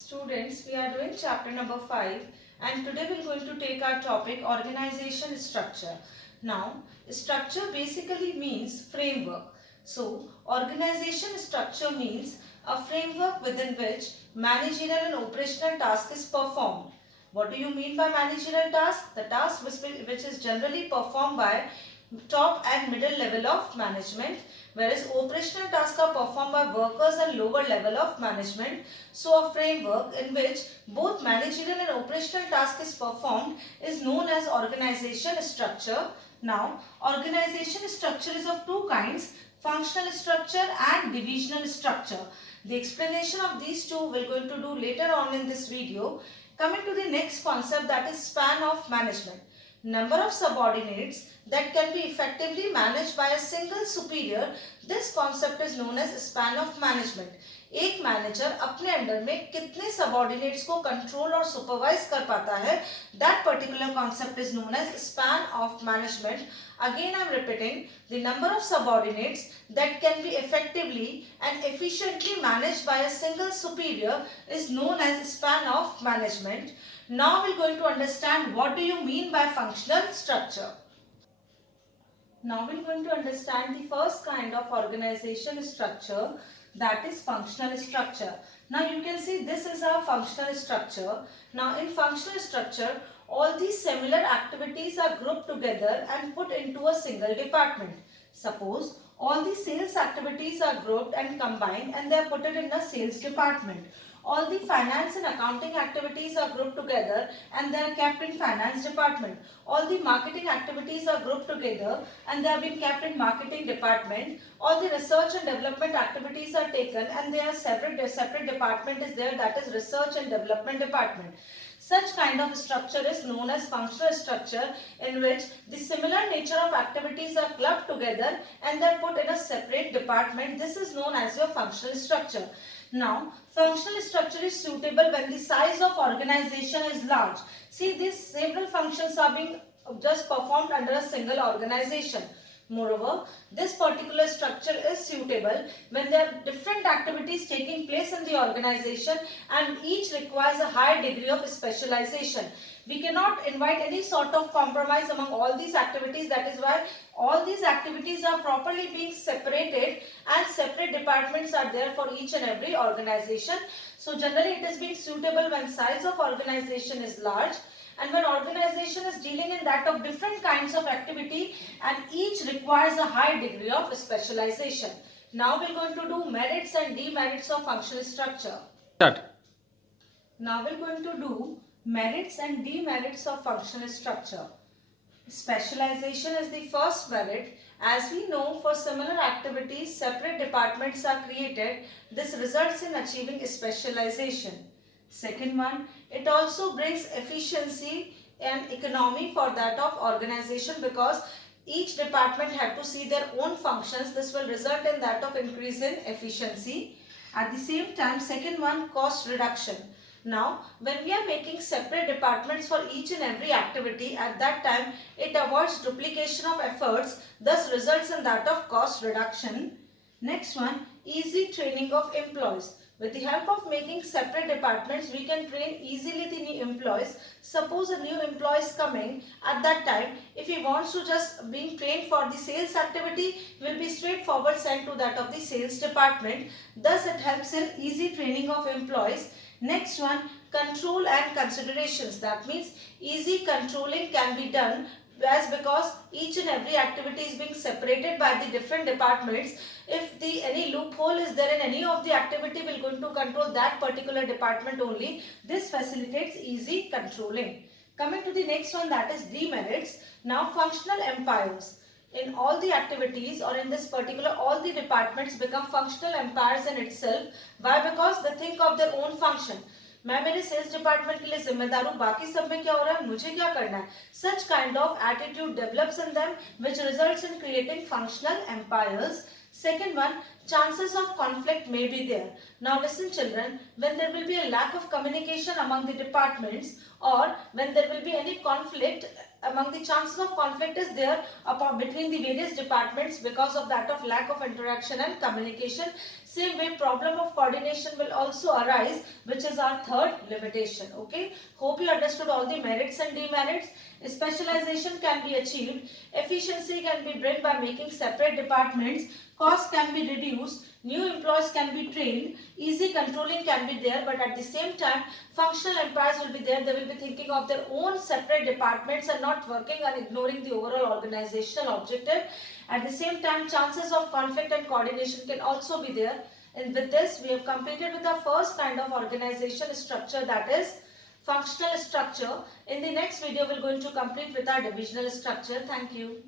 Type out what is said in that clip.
Students, we are doing chapter number 5 and today we are going to take our topic organization structure. Now, structure basically means framework. So, organization structure means a framework within which managerial and operational task is performed. What do you mean by managerial task? The task which is generally performed by top and middle level of management, whereas operational tasks are performed by workers and lower level of management. So a framework in which both managerial and operational task is performed is known as organization structure. Now, organization structure is of two kinds, functional structure and divisional structure. The explanation of these two we're going to do later on in this video. Coming to the next concept, that is span of management. Number of subordinates that can be effectively managed by a single superior. This concept is known as span of management. एक manager अपने under में कितने subordinates को control और supervise कर पाता है, that particular concept is known as span of management. Again I am repeating, the number of subordinates that can be effectively and efficiently managed by a single superior is known as span of management. Now we are going to understand what do you mean by functional structure. Now we are going to understand the first kind of organization structure, that is functional structure. Now you can see this is our functional structure. Now in functional structure, all these similar activities are grouped together and put into a single department. Suppose all the sales activities are grouped and combined and they are put in a sales department. All the finance and accounting activities are grouped together and they are kept in finance department. All the marketing activities are grouped together and they have been kept in marketing department. All the research and development activities are taken and they are separate department is there, that is research and development department. Such kind of structure is known as functional structure, in which the similar nature of activities are clubbed together and they are put in a separate department. This is known as your functional structure. Now, functional structure is suitable when the size of organization is large. See, these several functions are being just performed under a single organization. Moreover, this particular structure is suitable when there are different activities taking place in the organization and each requires a high degree of specialization. We cannot invite any sort of compromise among all these activities. That is why all these activities are properly being separated and separate departments are there for each and every organization. So generally it is being suitable when size of organization is large and when organization is dealing in that of different kinds of activity and each requires a high degree of specialization. Now we are going to do merits and demerits of functional structure. Start. Now we are going to do merits and demerits of functional structure. Specialization is the first merit. As we know, for similar activities, separate departments are created. This results in achieving specialization. Second one, it also brings efficiency and economy for that of organization, because each department have to see their own functions. This will result in that of increase in efficiency. At the same time, second one, cost reduction. Now, when we are making separate departments for each and every activity, at that time, it avoids duplication of efforts, thus results in that of cost reduction. Next one, easy training of employees. With the help of making separate departments, we can train easily the new employees. Suppose a new employee is coming, at that time, if he wants to just being trained for the sales activity, will be straightforward sent to that of the sales department. Thus, it helps in easy training of employees. Next one, control and considerations. That means easy controlling can be done, as because each and every activity is being separated by the different departments. If any loophole is there in any of the activity, we are going to control that particular department only. This facilitates easy controlling. Coming to the next one, that is demerits. Now, functional empires. In all the activities or in this particular, all the departments become functional empires in itself. Why? Because they think of their own function. मैं मेरे sales department के लिए जिम्मेदार हूँ, बाकी सब में क्या हो रहा है, मुझे क्या करना है. Such kind of attitude develops in them, which results in creating functional empires. Second one, chances of conflict may be there. Now listen children, when there will be a lack of communication among the departments or when there will be any conflict among the chances of conflict is there between the various departments because of that of lack of interaction and communication. Same way, problem of coordination will also arise, which is our third limitation. Okay, hope you understood all the merits and demerits. Specialization can be achieved, efficiency can be brought by making separate departments, cost can be reduced, new employees can be trained, easy controlling can be there, but at the same time functional employees will be there. They will be thinking of their own separate departments and not working and ignoring the overall organizational objective. At the same time, chances of conflict and coordination can also be there. And with this, we have completed with our first kind of organization structure, that is functional structure. In the next video, we are going to complete with our divisional structure. Thank you.